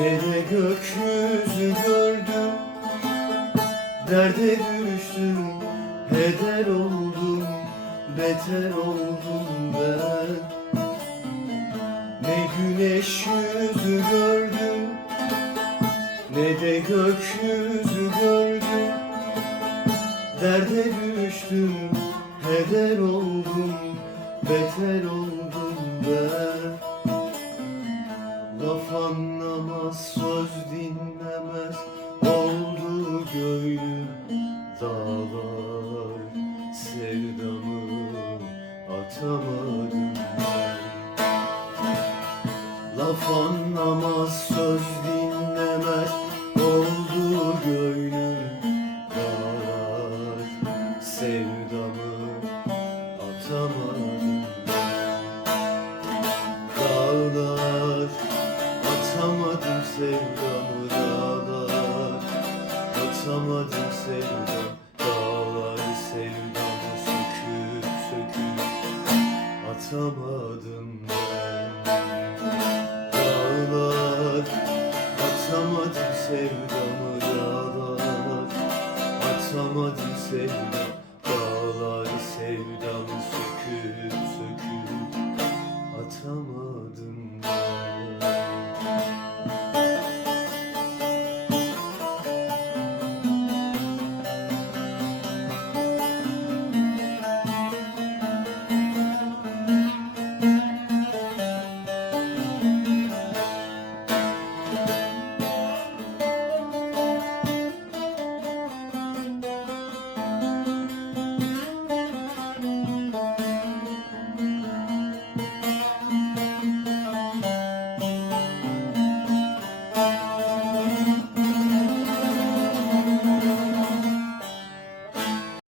Dere gökyüzü gördüm Derde düştüm Heder oldum Beter oldum ben. Ne güneş yüzü gördüm Ne de gökyüzü gördüm. Derde düştüm Heder oldum Beter oldum ben. Laf anlamaz, söz dinlemez Oldu göğüm dağlar Sevdamı atamadım ben. Laf anlamaz, söz dinlemez Atamadım sevdam Dağlar sevdamı söküp söküp Atamadım ben. Dağlar Atamadım sevdamı dağlar Atamadım sevdam Dağlar sevdamı söküp